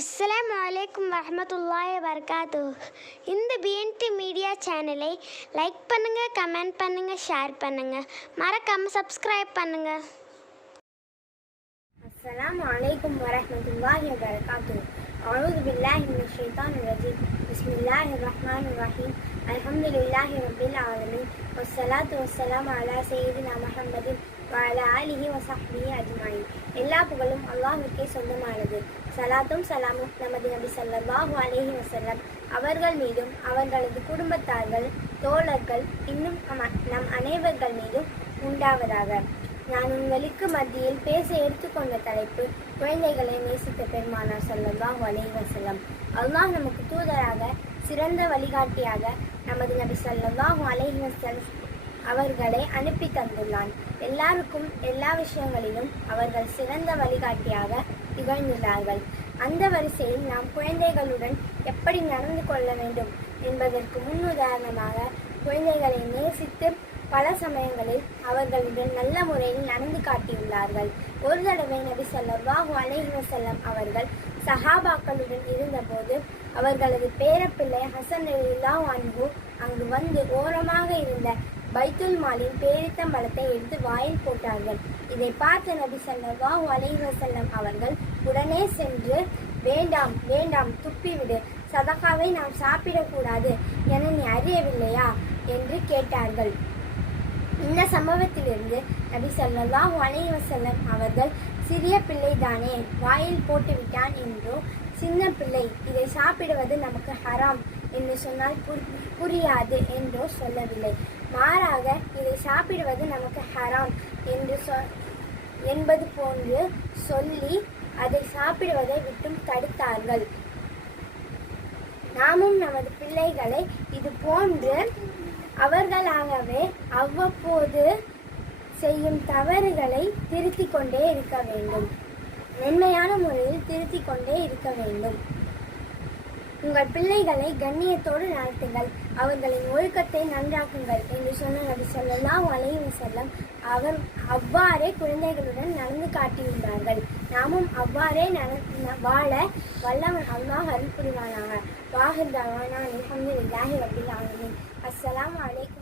அஸ்லாம் வலைக்கம் வரமத்துல்லாய் வரகாத்து இந்த பிஎன்டி மீடியா சேனலை லைக் பண்ணுங்கள் கமெண்ட் பண்ணுங்கள் ஷேர் பண்ணுங்கள் மறக்காமல் சப்ஸ்கிரைப் பண்ணுங்கள் அஸ்லாம் வலைக்கம் வரமத்துல்லாஹி வரகாத்து அவுது பில்லாஹி ஷைத்தான் ரஜீம். பிஸ்மில்லாஹி ரஹ்மான் ரஹீம். الحمد لله رب العالمين والصلاة والسلام على سيدنا محمد وعلى آله وصحبه أجمعين எல்லா புகழும் அல்லாஹ்வுக்கே சொந்தமானது சலாத்தும் சலாமும் நமது நபி ஸல்லல்லாஹு அலைஹி வஸல்லம் அவர்கள் மீதும் அவர்களது குடும்பத்தார்கள் தோழர்கள் இன்னும் நம் நம் அனைவர்கள் மீதும் உண்டாவதாக நான் உங்களுக்கு மத்தியில் பேச எடுத்துக்கொண்ட தலைப்பு குழந்தைகளை நேசித்த பெருமானார் ஸல்லல்லாஹு அலைஹி செல்லம் அல்லாஹ் நமக்கு தூதராக சிறந்த வழிகாட்டியாக நமது நபி ஸல்லல்லாஹு அலைஹி அவர்களை அனுப்பி தந்துள்ளான். எல்லாருக்கும் எல்லா விஷயங்களிலும் அவர்கள் சிறந்த வழிகாட்டியாக திகழ்ந்துள்ளார்கள். அந்த வரிசையில் நாம் குழந்தைகளுடன் எப்படி நடந்து கொள்ள வேண்டும் என்பதற்கு முன்னுதாரணமாக குழந்தைகளை நேசித்து பல சமயங்களில் அவர்களுடன் நல்ல முறையில் நடந்து காட்டியுள்ளார்கள். ஒரு தடவை நபி ஸல்லல்லாஹு அலைஹி செல்லம் அவர்கள் சஹாபாக்களுடன் இருந்தபோது அவர்களது பேரப்பிள்ளை ஹசன் அலில்லா அன்பு அங்கு வந்து ஓரமாக இருந்த பைத்துல் மாலின் பேரித்தம்பழத்தை எடுத்து வாயில் போட்டார்கள். இதை பார்த்த நபி ஸல்லல்லாஹு அலைஹி அவர்கள் உடனே சென்று வேண்டாம் வேண்டாம் துப்பிவிடு. சதகாவை நாம் சாப்பிடக்கூடாது. என நீ அறியவில்லையா? என்று கேட்டார்கள். இந்த சம்பவத்திலிருந்து நபி ஸல்லல்லாஹு அலைஹி வஸல்லம் அவர்கள் சிறிய பிள்ளை தானே வாயில் போட்டுவிட்டான் என்றோ சின்ன பிள்ளை இதை சாப்பிடுவது நமக்கு ஹராம் என்று சொன்னால் புரியாது என்றோ சொல்லவில்லை. மாறாக இதை சாப்பிடுவது நமக்கு ஹராம் என்று சொ என்பது போன்று சொல்லி அதை சாப்பிடுவதை விட்டும் தடுத்தார்கள். நாமும் நமது பிள்ளைகளை இது போன்று அவர்களாகவே அவ்வப்போது செய்யும் தவறுகளை திருத்திக் கொண்டே இருக்க வேண்டும். மென்மையான முறையில் திருத்திக் கொண்டே இருக்க வேண்டும். உங்கள் பிள்ளைகளை கண்ணியத்தோடு நடத்துங்கள். அவர்களின் ஒழுக்கத்தை நன்றாக்குங்கள் என்று சொன்ன நபி சொல்லலாம். அலைஹி செல்லம். அவர் அவ்வாறே குழந்தைகளுடன் நடந்து காட்டியுள்ளார்கள் நாமும் அவ்வாறே நட வாழ வல்லவன் அல்லாஹ் அருள் புரிவானாக. வாஹிர் தவானா அல்ஹம்துலில்லாஹி ரப்பில் ஆலமீன். அஸ்ஸலாம் அலைக்கும்